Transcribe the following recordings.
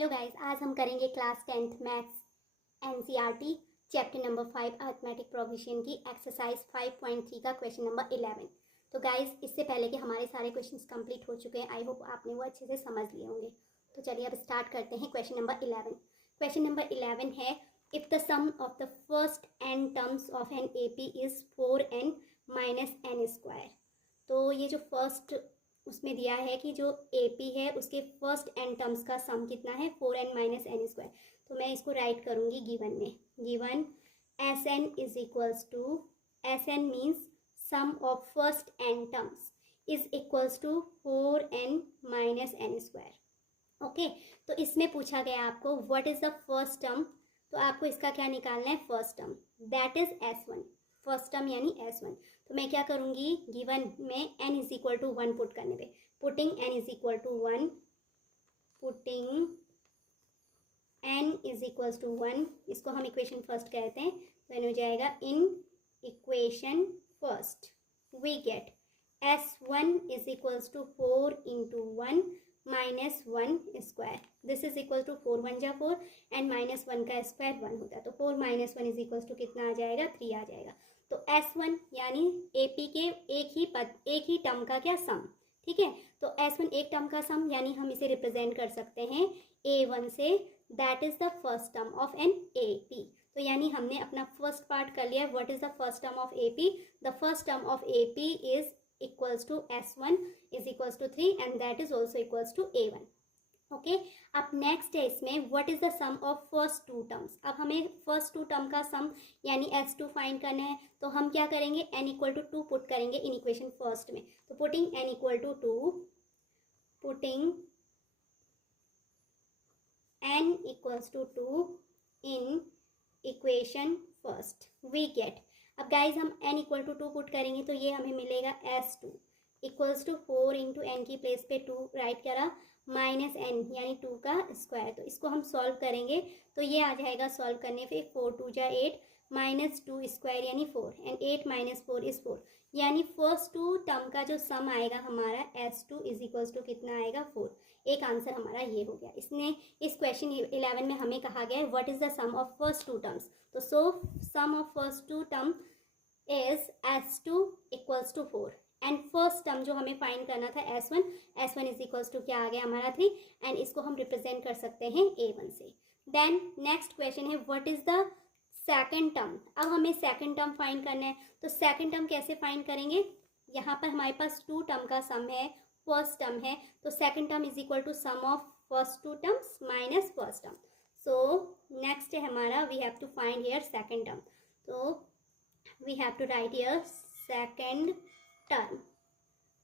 Hello guys, आज हम करेंगे class 10th maths NCERT chapter number 5 arithmetic progression की एक्सरसाइज 5.3 का क्वेश्चन नंबर 11। तो गाइस, इससे पहले कि हमारे सारे क्वेश्चंस कंप्लीट हो चुके हैं, आई होप आपने वो अच्छे से समझ लिए होंगे। तो चलिए अब स्टार्ट करते हैं क्वेश्चन नंबर 11। क्वेश्चन नंबर 11 है, if the sum of the first n terms of an AP is 4n minus n square. तो ये जो फर्स्ट उसमें दिया है कि जो AP है उसके फर्स्ट n टर्म्स का सम कितना है, 4n माइनस n स्क्वायर। तो मैं इसको राइट करूँगी गिवन में। Given Sn is equals to, Sn means sum of first n terms is equals to 4n minus n square. Okay, तो इसमें पूछा गया आपको what is the first term. तो आपको इसका क्या निकालना है, first term, that is S1। First term यानी S1। तो मैं क्या करूँगी, गिवन में n is equal to 1 put करने पे, putting n is equal to 1, putting n is equal to 1, इसको हम इक्वेशन फर्स्ट कहते हैं। तो हो जाएगा in equation first we get S1 is equals to 4 into 1 minus 1 square. This is equal to 4 1 जा 4 एंड माइनस 1 का स्क्वायर 1 होता है। तो 4 माइनस 1 इज इक्वल्स टू कितना आ जाएगा, 3 आ जाएगा। तो S1 यानी AP के एक ही टर्म का क्या सम, ठीक है। तो S1 एक टर्म का सम, यानी हम इसे रिप्रेजेंट कर सकते हैं A1 से, that is the first term of an AP। तो यानी हमने अपना फर्स्ट पार्ट कर लिया। What is the first term of AP? The first term of AP is equals to S1 is equals to 3 and that is also equals to A1। Okay, अब next है इसमें what is the sum of first two terms. अब हमें first two term का सम यानी S2 find करना है। तो हम क्या करेंगे, n इक्वल टू 2 पुट करेंगे इन इक्वेशन फर्स्ट में। तो putting n equal to 2, putting n equals to 2 in equation first we get, अब गाइज हम n इक्वल टू 2 पुट करेंगे तो ये हमें मिलेगा S2 equals to 4 into n की प्लेस पे 2 राइट करा, माइनस n यानी 2 का स्क्वायर। तो इसको हम सॉल्व करेंगे तो ये आ जाएगा, सॉल्व करने पे 4 2 जा 8 माइनस 2 स्क्वायर यानी 4 एंड 8 माइनस 4 इज 4, यानी फर्स्ट टू टर्म का जो सम आएगा हमारा S2 इज इक्वल्स टू कितना आएगा, 4। एक आंसर हमारा ये हो गया। इसने इस क्वेश्चन 11 में हमें कहा गया है what is the sum of first two terms. तो sum of first two term is S2 equals to 4 and first term जो हमें फाइंड करना था S1 इज इक्वल्स टू क्या आ गया हमारा 3 एंड इसको हम रिप्रेजेंट कर सकते हैं A1 से। देन नेक्स्ट क्वेश्चन है what is the second term. अब हमें सेकंड टर्म फाइंड करना है। तो सेकंड टर्म कैसे फाइंड करेंगे, यहाँ पर हमारे पास टू टर्म का सम है, फर्स्ट टर्म है, तो second term is equal to sum of first two terms minus first term. So next है हमारा, we have to find here second term. तो we have to write here second term।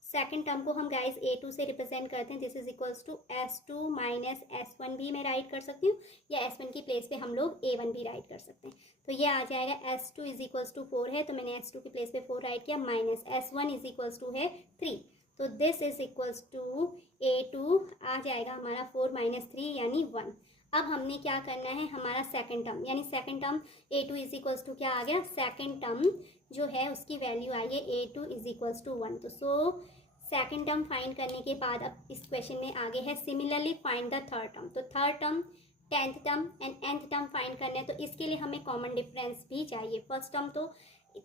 Second term को हम guys A2 से represent करते हैं। This is equals to S2 minus S1 भी मैं राइट कर सकती हूँ, या S1 की प्लेस पे हम लोग A1 भी राइट कर सकते हैं। तो ये आ जाएगा S2 इज इक्वल्स टू 4 है, तो मैंने S2 की प्लेस पे 4 राइट किया, minus S1 is equals to है 3। तो this is equals to A2 आ जाएगा हमारा 4 माइनस 3 यानी 1। अब हमने क्या करना है, हमारा सेकंड टर्म यानी second term A2 is equals to क्या आ गया, सेकंड टर्म जो है उसकी वैल्यू आई है A2 इज इक्वल्स टू 1। तो सो सेकंड टर्म फाइंड करने के बाद अब इस क्वेश्चन में आगे है similarly find the third term. तो third term, tenth term and nth term find करना है। तो इसके लिए हमें कॉमन डिफरेंस भी चाहिए। फर्स्ट टर्म तो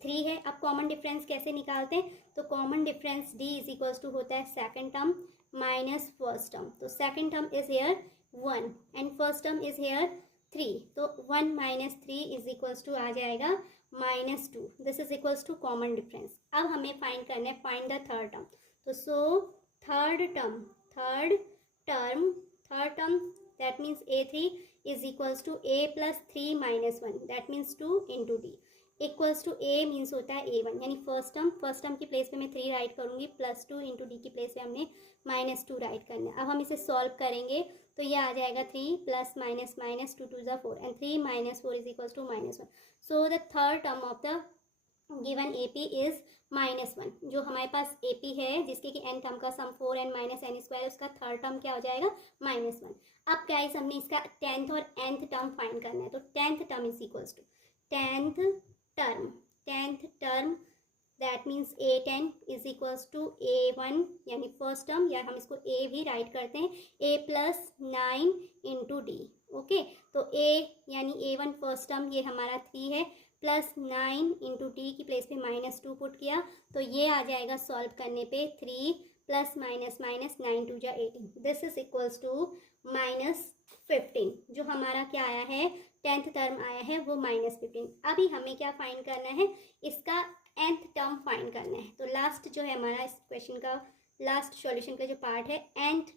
3 है, अब कॉमन डिफरेंस कैसे निकालते हैं, तो common difference D is equals to होता है second term minus first term. तो second term is here 1 and first term is here 3, तो 1 माइनस 3 इज इक्वल्स टू आ जाएगा minus 2। This is equals to common difference. अब हमें find करना है फाइंड द थर्ड टर्म। तो so third term that means A3 is equals to A plus 3 minus 1 that means 2 into D equals to A means होता है A1 यानी first term की place पे मैं 3 राइट करूँगी, प्लस 2 इंटू D की place पे हमने माइनस 2 राइट करना है। अब हम इसे सॉल्व करेंगे तो ये आ जाएगा 3 plus minus minus 2 2 4 and 3 minus 4 is equals to minus 1। So the third term of the given AP is minus 1। जो हमारे पास AP है जिसके कि n टर्म का सम 4n माइनस n स्क्वायर, उसका थर्ड टर्म क्या हो जाएगा, माइनस 1। अब गाइस हमने इसका टेंथ और nth टर्म फाइंड करना है। तो tenth term is equals to tenth term that means A10 is equals to A1 यानी फर्स्ट टर्म, या हम इसको A भी राइट करते हैं, A plus 9 into D. Okay, तो A यानी A1 फर्स्ट टर्म ये हमारा 3 है, प्लस 9 इंटू डी की प्लेस पे -2 पुट किया, तो ये आ जाएगा सॉल्व करने पे 3 प्लस माइनस माइनस 9 टू जा 18, दिस इज इक्वल्स टू -15। जो हमारा क्या आया है, 10th टर्म आया है वो -15। अभी हमें क्या फाइंड करना है, इसका nth टर्म फाइंड करना है। तो लास्ट जो है हमारा इस क्वेश्चन का लास्ट सॉल्यूशन का जो पार्ट है, nth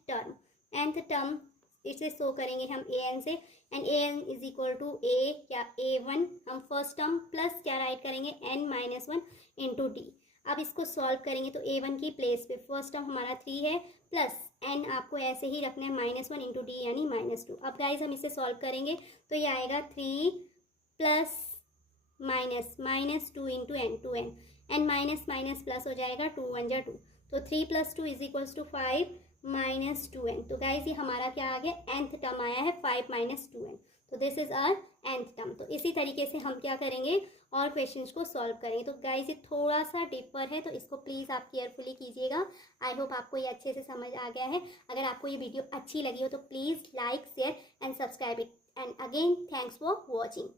टर्म इसे शो करेंगे हम an से, and an is equal to a या A1, हम फर्स्ट टर्म प्लस क्या राइट करेंगे, n-1 इंटू डी। अब इसको सॉल्व करेंगे तो A1 की प्लेस पे फर्स्ट टर्म हमारा 3 है, प्लस n आपको ऐसे ही रखना है -1 इंटू डी यानी -2। अब गाइज हम इसे सॉल्व करेंगे तो ये आएगा 3 plus -2 into n, 2n, and minus minus plus हो जाएगा, 2 1 जा 2, तो 3 + 2 इज इक्वल्स टू 5 -2n। तो गाइज ये हमारा क्या आ गया, nth टर्म आया है 5 - 2n, तो this is our nth term. तो इसी तरीके से हम क्या करेंगे और क्वेश्चंस को सॉल्व करेंगे। तो गाइज ये थोड़ा सा डिफर है, तो इसको प्लीज़ आप केयरफुली कीजिएगा। आई होप आपको ये अच्छे से समझ आ गया है। अगर आपको ये वीडियो अच्छी लगी हो तो please like, share and subscribe it, and again thanks for watching.